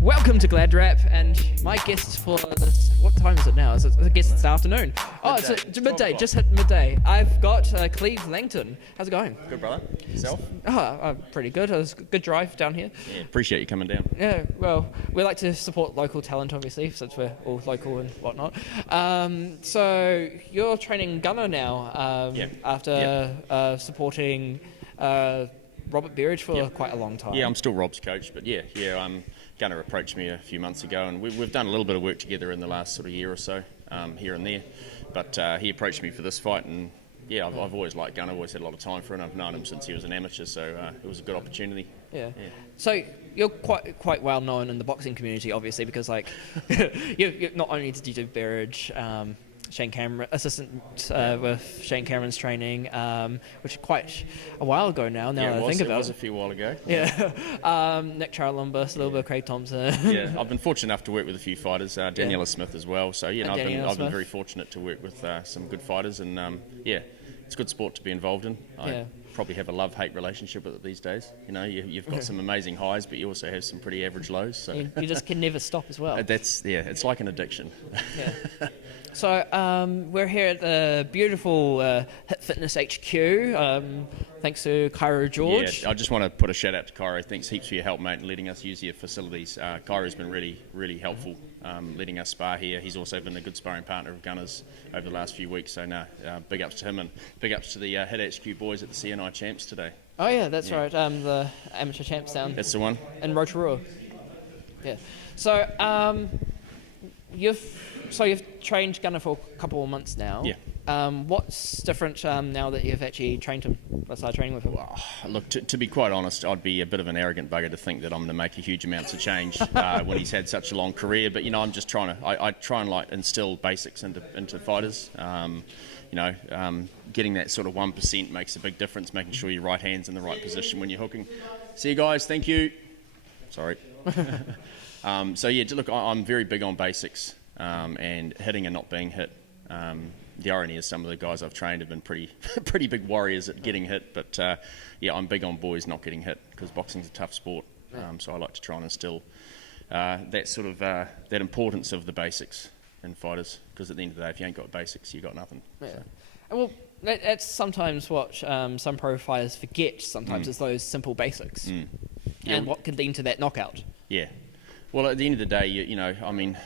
Welcome to Gladrap, and my guest for this, what time is it now? I guess it's the afternoon. Oh, it's midday, just hit midday. I've got Cleve Langdon. How's it going? Good, brother. Yourself? Pretty good. It was a good drive down here. Yeah, appreciate you coming down. Yeah, well, we like to support local talent, obviously, since we're all local and whatnot. So you're training Gunnar now after supporting Robert Berridge for quite a long time. Yeah, I'm still Rob's coach, but Gunnar approached me a few months ago, and we've done a little bit of work together in the last sort of year or so, here and there. But he approached me for this fight, and yeah, I've always liked Gunnar, always had a lot of time for him. I've known him since he was an amateur, so it was a good opportunity. Yeah. So you're quite well known in the boxing community, obviously, because like you not only did you do Berridge, Shane Cameron, assistant with Shane Cameron's training, which is quite a while ago now. Now that I think about it. It was a few while ago. Yeah. Nick Charlumbus, a little bit of Craig Thompson. Yeah, I've been fortunate enough to work with a few fighters, Daniela Smith as well. So I've been very fortunate to work with some good fighters, and it's a good sport to be involved in. I probably have a love-hate relationship with it these days. You know, you've got some amazing highs, but you also have some pretty average lows. So you just can never stop as well. It's like an addiction. Yeah. So we're here at the beautiful Hit Fitness HQ, thanks to Cairo George. Yeah, I just want to put a shout out to Cairo. Thanks heaps for your help, mate, and letting us use your facilities. Cairo's been really, really helpful letting us spar here. He's also been a good sparring partner of Gunnar's over the last few weeks. So big ups to him, and big ups to the Hit HQ boys at the CNI Champs today. Oh yeah, that's right. The amateur champs down. That's the one. In Rotorua. Yeah. So You've trained Gunnar for a couple of months now. Yeah. What's different now that you've actually trained him, started training with him? Look, to be quite honest, I'd be a bit of an arrogant bugger to think that I'm going to make a huge amounts of change when he's had such a long career. But I'm just trying to. I try and instill basics into fighters. Getting that sort of 1% makes a big difference. Making sure your right hand's in the right position when you're hooking. See you guys. Thank you. Sorry. Look, I'm very big on basics. And hitting and not being hit. The irony is some of the guys I've trained have been pretty big warriors at getting hit, but I'm big on boys not getting hit because boxing's a tough sport. So I like to try and instill that sort of that importance of the basics in fighters, because at the end of the day, if you ain't got basics, you got nothing. Yeah. So. Well, that's sometimes what some pro fighters forget. Sometimes is those simple basics, and what can lead to that knockout. Yeah. Well, at the end of the day,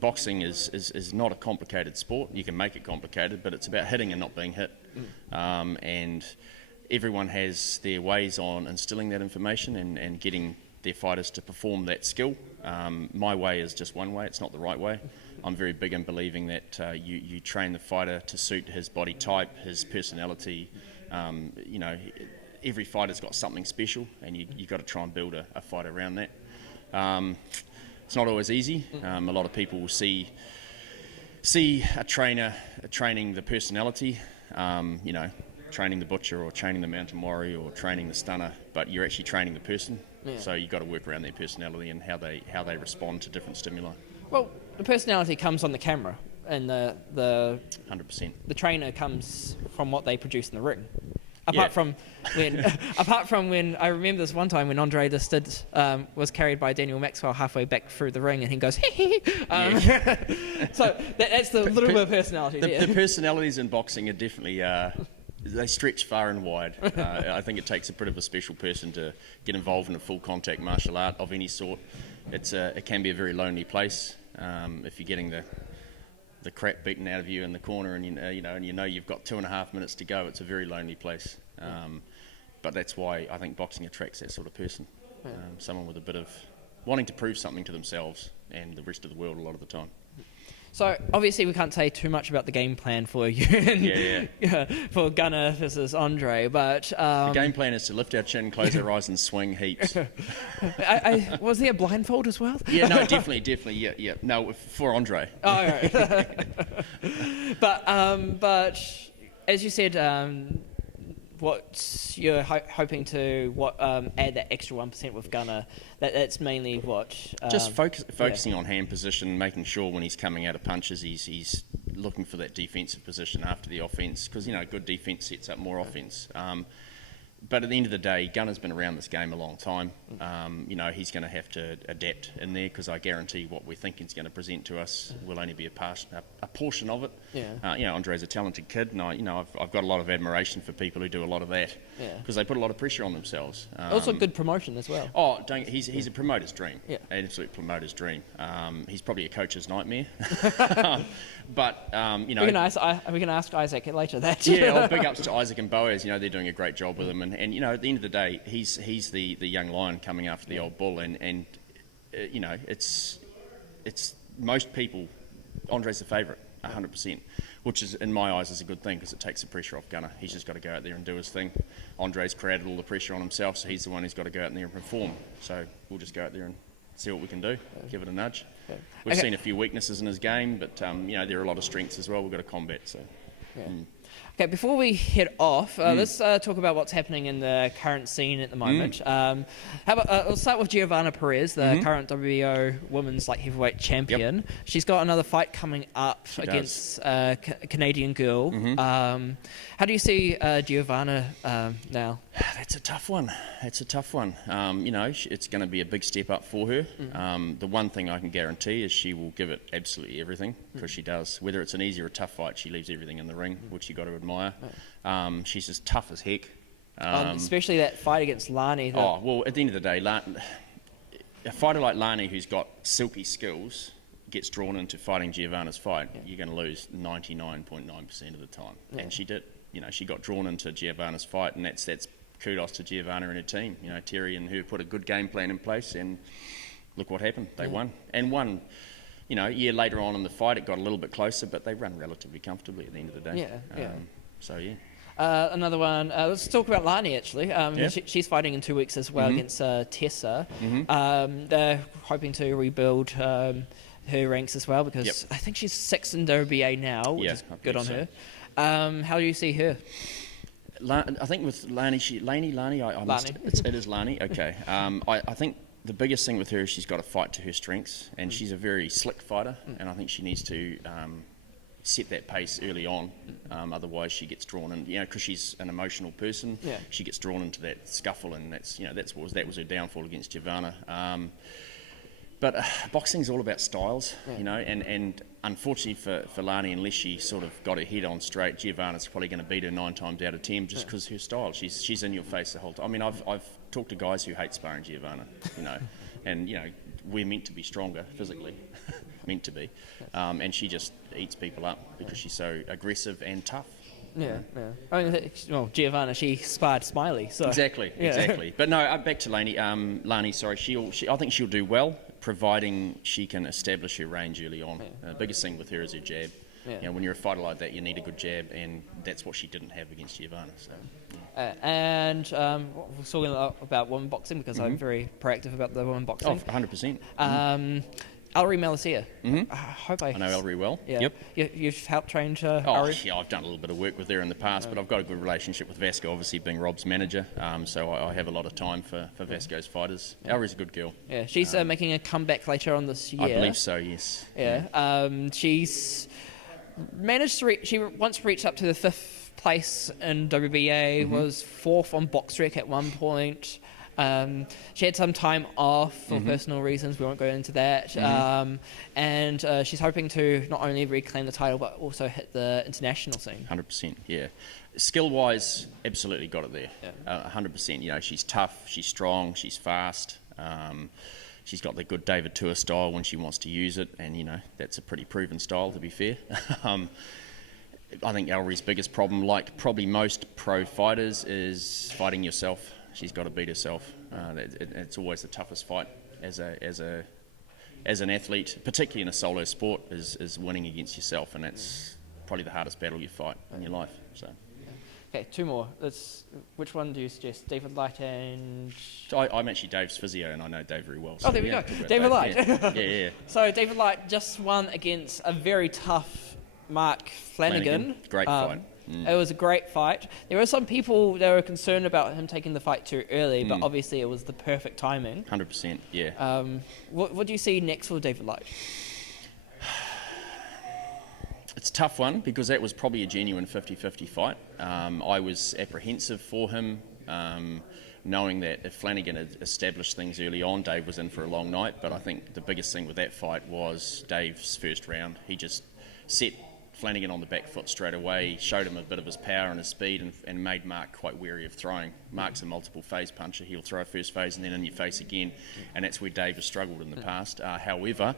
boxing is not a complicated sport. You can make it complicated, but it's about hitting and not being hit. And everyone has their ways on instilling that information and getting their fighters to perform that skill. My way is just one way. It's not the right way. I'm very big in believing that you train the fighter to suit his body type, his personality. Every fighter's got something special, and you got to try and build a fight around that. It's not always easy. A lot of people will see a trainer training the personality, training the butcher or training the mountain warrior or training the stunner, but you're actually training the person. Yeah. So you've got to work around their personality and how they respond to different stimuli. Well, the personality comes on the camera, and the 100%. The trainer comes from what they produce in the ring. Apart from when I remember this one time when Andrei was carried by Daniel Maxwell halfway back through the ring, and he goes, So that's the little bit of personality. The personalities in boxing are definitely they stretch far and wide. I think it takes a bit of a special person to get involved in a full contact martial art of any sort. It can be a very lonely place if you're getting the crap beaten out of you in the corner, and you've got 2.5 minutes to go. It's a very lonely place, but that's why I think boxing attracts that sort of person, someone with a bit of wanting to prove something to themselves and the rest of the world a lot of the time. So obviously we can't say too much about the game plan for you for Gunnar versus Andrei, but the game plan is to lift our chin, close our eyes, and swing heaps. Was there a blindfold as well? Yeah, no, definitely, yeah. No, for Andrei. Oh, all right. But as you said, what you're hoping to add that extra 1% with Gunnar, that's mainly what... Just focusing on hand position, making sure when he's coming out of punches, he's looking for that defensive position after the offence, because, good defence sets up more offence. But at the end of the day, Gunnar's been around this game a long time. You know, he's going to have to adapt in there, because I guarantee what we're thinking is going to present to us will only be a portion of it. Yeah. You know, Andrei's a talented kid, and I've got a lot of admiration for people who do a lot of that, because they put a lot of pressure on themselves. Also good promotion as well. Oh, he's a promoter's dream. Yeah. An absolute promoter's dream. He's probably a coach's nightmare. But you know, we can ask Isaac later that. yeah, big ups to Isaac and Boaz. You know, they're doing a great job with him, and you know, at the end of the day, he's the young lion coming after the old bull, and you know, it's most people. Andrei's the favourite, 100%, which is in my eyes is a good thing, because it takes the pressure off Gunnar. He's just got to go out there and do his thing. Andrei's created all the pressure on himself, so he's the one who's got to go out there and perform. So we'll just go out there and see what we can do. Give it a nudge. Okay. We've seen a few weaknesses in his game, but you know, there are a lot of strengths as well we've got to combat. So. Yeah. Okay, before we head off, let's talk about what's happening in the current scene at the moment. How about we'll start with Giovanna Perez, the current WBO women's light heavyweight champion. Yep. She's got another fight coming up against a Canadian girl. How do you see Giovanna now? That's a tough one. You know, it's going to be a big step up for her. The one thing I can guarantee is she will give it absolutely everything, because she does. Whether it's an easy or a tough fight, she leaves everything in the ring, which you got to admire. She's as tough as heck. Especially that fight against Lani. Well, at the end of the day, a fighter like Lani, who's got silky skills, gets drawn into fighting Giovanna's fight, you're going to lose 99.9% of the time. And she did. You know, she got drawn into Giovanna's fight, and that's kudos to Giovanna and her team. You know, Terry and her put a good game plan in place, and look what happened. They won. And won, you know, a year later on in the fight, it got a little bit closer, but they run relatively comfortably at the end of the day. So, yeah. Another one, let's talk about Lani actually. She's fighting in 2 weeks as well against Tessa. They're hoping to rebuild her ranks as well, because I think she's 6th in WBA now, which is good on her. How do you see her? I think with Lani, it is Lani. Okay. I think the biggest thing with her is she's got to fight to her strengths, and she's a very slick fighter, and I think she needs to set that pace early on. Otherwise, she gets drawn in. You know, because she's an emotional person, she gets drawn into that scuffle, and that was her downfall against Giovanna. But boxing's all about styles, you know, and unfortunately for Lani, unless she sort of got her head on straight, Giovanna's probably going to beat her 9 times out of 10 just because her style. She's in your face the whole time. I mean, I've talked to guys who hate sparring Giovanna, you know, and, you know, we're meant to be stronger physically, meant to be, and she just eats people up because she's so aggressive and tough. I mean, well, Giovanna, she sparred Smiley, so exactly. But no, back to Lani. Lani, sorry, I think she'll do well, providing she can establish her range early on. The biggest thing with her is her jab. You know, when you're a fighter like that, you need a good jab, and that's what she didn't have against Giovanna. So. And we're talking about women boxing, because I'm very proactive about the women boxing. 100%. Ellery Malacia. I know Ellery well. Yep. You've helped train Ellery? Yeah, I've done a little bit of work with her in the past, but I've got a good relationship with Vasco, obviously being Rob's manager, so I have a lot of time for Vasco's fighters. Ellery's a good girl. Yeah, she's making a comeback later on this year. I believe so, yes. She's managed to she once reached up to the 5th place in WBA, was 4th on BoxRec at one point. She had some time off for personal reasons. We won't go into that. And she's hoping to not only reclaim the title, but also hit the international scene. 100%, yeah. Skill-wise, absolutely got it there. 100%. You know, she's tough, she's strong, she's fast. She's got the good David Tour style when she wants to use it, and you know that's a pretty proven style, to be fair. I think Ellery's biggest problem, like probably most pro fighters, is fighting yourself. She's got to beat herself. It's always the toughest fight as an athlete, particularly in a solo sport, is winning against yourself, and that's probably the hardest battle you fight in your life. So. Okay, 2 more. Which one do you suggest? David Light and... So I'm actually Dave's physio, and I know Dave very well. So there we go. David Light. Yeah. So David Light just won against a very tough Mark Flanagan. Great fight. It was a great fight. There were some people that were concerned about him taking the fight too early, but obviously it was the perfect timing. 100%, yeah. What do you see next for David Light? It's a tough one, because that was probably a genuine 50-50 fight. I was apprehensive for him Knowing that if Flanagan had established things early on, Dave was in for a long night. But I think the biggest thing with that fight was Dave's first round. He just set Flanagan on the back foot straight away, showed him a bit of his power and his speed, and made Mark quite wary of throwing. Mark's a multiple phase puncher. He'll throw first phase and then in your face again, and that's where Dave has struggled in the past. However,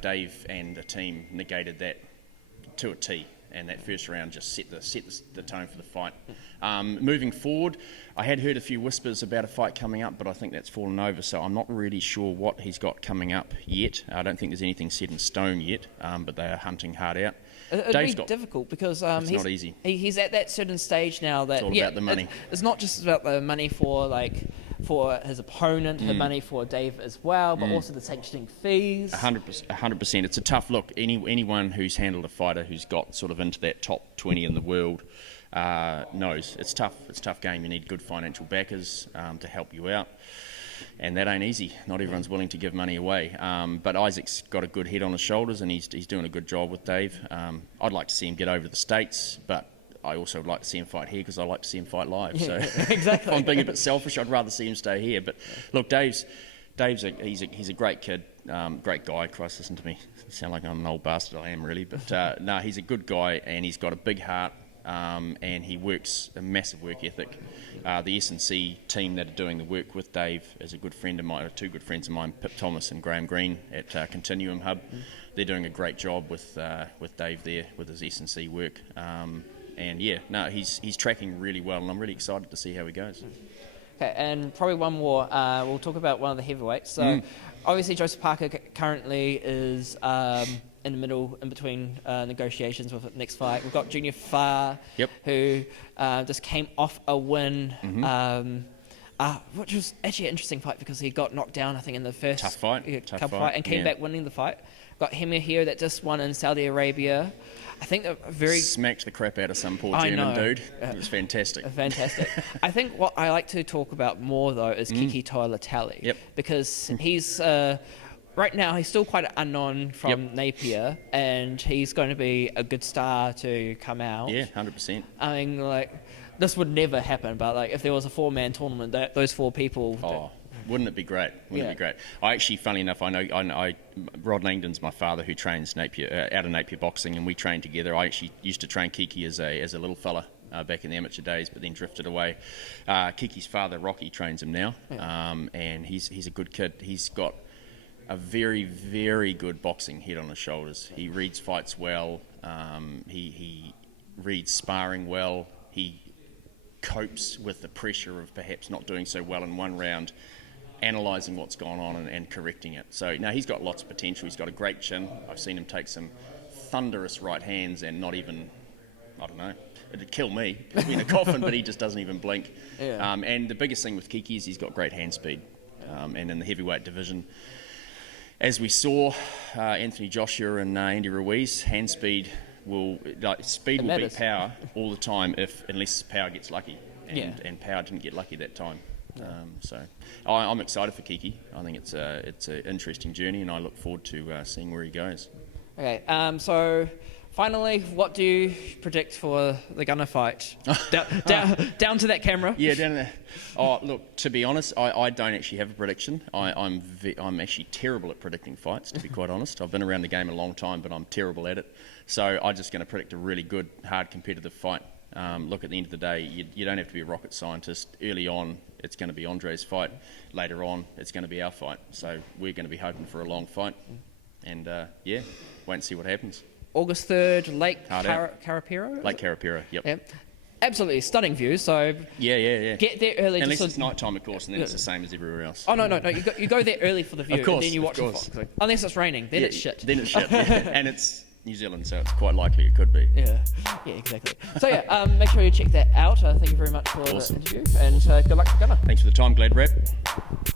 Dave and the team negated that to a T, and that first round just set the tone for the fight. Moving forward, I had heard a few whispers about a fight coming up, but I think that's fallen over, so I'm not really sure what he's got coming up yet. I don't think there's anything set in stone yet, but they are hunting hard out. It'd be difficult because it's not easy. He's at that certain stage now that it's all about the money. It's not just about the money for his opponent, the money for Dave as well, but also the sanctioning fees. 100%. It's a tough look. Anyone who's handled a fighter who's got sort of into that top 20 in the world knows it's tough. It's a tough game. You need good financial backers to help you out. And that ain't easy. Not everyone's willing to give money away. But Isaac's got a good head on his shoulders, and he's doing a good job with Dave. I'd like to see him get over to the States, but I also would like to see him fight here because I like to see him fight live. So exactly. If I'm being a bit selfish, I'd rather see him stay here. But look, Dave's he's a great kid, great guy. Christ, listen to me. I sound like I'm an old bastard. I am really, but no, he's a good guy, and he's got a big heart. And he works a massive work ethic. The S&C team that are doing the work with Dave is a good friend of mine, or two good friends of mine, Pip Thomas and Graham Green at Continuum Hub. They're doing a great job with Dave there with his S&C work. And yeah, no, he's tracking really well, and I'm really excited to see how he goes. Okay, and probably one more. We'll talk about one of the heavyweights. So obviously Joseph Parker currently is in the middle, in between negotiations with the next fight. We've got Junior Farr, who just came off a win, which was actually an interesting fight because he got knocked down, I think, in the first tough fight, and came back winning the fight. Got Hemir here that just won in Saudi Arabia. I think they're very... Smacked the crap out of some poor German dude. It was fantastic. Fantastic. I think what I like to talk about more, though, is Kiki Toilatali. Because he's... right now, he's still quite unknown from Napier, and he's going to be a good star to come out. Yeah, 100%. I mean, this would never happen, but, if there was a four-man tournament, those four people... Oh, wouldn't it be great? Wouldn't it be great? I actually, funnily enough, I know Rod Langdon's my father who trains Napier, out of Napier boxing, and we trained together. I actually used to train Kiki as a little fella. Back in the amateur days, but then drifted away. Kiki's father, Rocky, trains him now, and he's a good kid. He's got a very, very good boxing head on his shoulders. He reads fights well. He reads sparring well. He copes with the pressure of perhaps not doing so well in one round, analysing what's gone on and correcting it. So now he's got lots of potential. He's got a great chin. I've seen him take some thunderous right hands and not even, I don't know, it'd kill me. He'd be in a coffin, but he just doesn't even blink. And the biggest thing with Kiki is he's got great hand speed. And in the heavyweight division, as we saw, Anthony Joshua and Andy Ruiz, hand speed will beat power all the time unless power gets lucky. And power didn't get lucky that time. So I'm excited for Kiki. I think it's an interesting journey, and I look forward to seeing where he goes. Okay, so finally, what do you predict for the Gunnar fight? Down to that camera. Yeah, down there. Oh, look, to be honest, I don't actually have a prediction. I'm actually terrible at predicting fights, to be quite honest. I've been around the game a long time, but I'm terrible at it. So I'm just going to predict a really good, hard, competitive fight. Look, at the end of the day, you don't have to be a rocket scientist. Early on, it's going to be Andrei's fight. Later on, it's going to be our fight. So we're going to be hoping for a long fight. And, wait and see what happens. August 3rd, Lake Carapiro? Lake Carapiro, yep. Absolutely stunning view, so... Yeah. Get there early. Unless it's night time, of course, and then it's the same as everywhere else. Oh, no. You go there early for the view, of course, and then you watch the Fox. Unless it's raining, then it's shit. Then it's shit, And it's New Zealand, so it's quite likely it could be. Yeah, exactly. So, make sure you check that out. Thank you very much for the interview, and good luck to Gunnar. Thanks for the time, Gladrap.